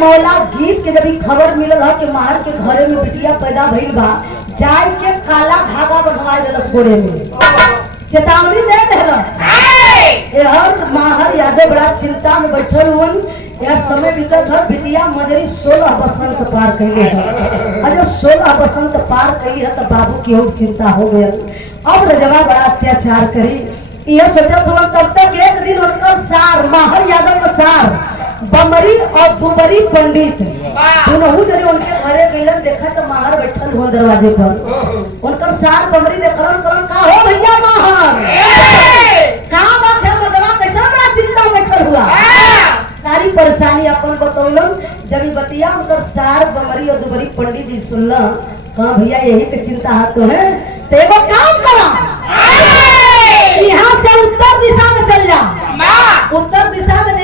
मौला गीत के जब खबर मिलल है कि माहर के घरे में बिटिया पैदा भइल बा, जाय के काला धागा बनवा देलस गोड़े में, चेतावनी दे देलस। एहर माहर यादव बड़ा चिंता में बैठल हुन। यार समय बीतत है, बिटिया मजरी 16 बसंत पार कैले है। अजब 16 बसंत पार कैली है तो बाबू की और चिंता हो गया। अब रजवा बड़ा अत्याचार करी, यह सोचत हुआ। तब तक एक दिन उनकर सार माहर यादव का सार बमरी और दुबरी पंडित दोनों जने उनके घरे गइलन। देखा तो माहर बैठल हुआ दरवाजे पर। उनकर सार बमरी देखलन, कहलन का हो भैया माहर, का बात है मर्दवा, कैसा बड़ा चिंता में बैठल हुआ। सारी परेशानी अपन बतौलन। जब ई बतिया उनकर सार बमरी और दुबरी पंडित जी सुनला, कहा भैया यही के चिंता है तो है, तो एगो काम करा, यहाँ से उत्तर दिशा में चल जा। उत्तर दिशा में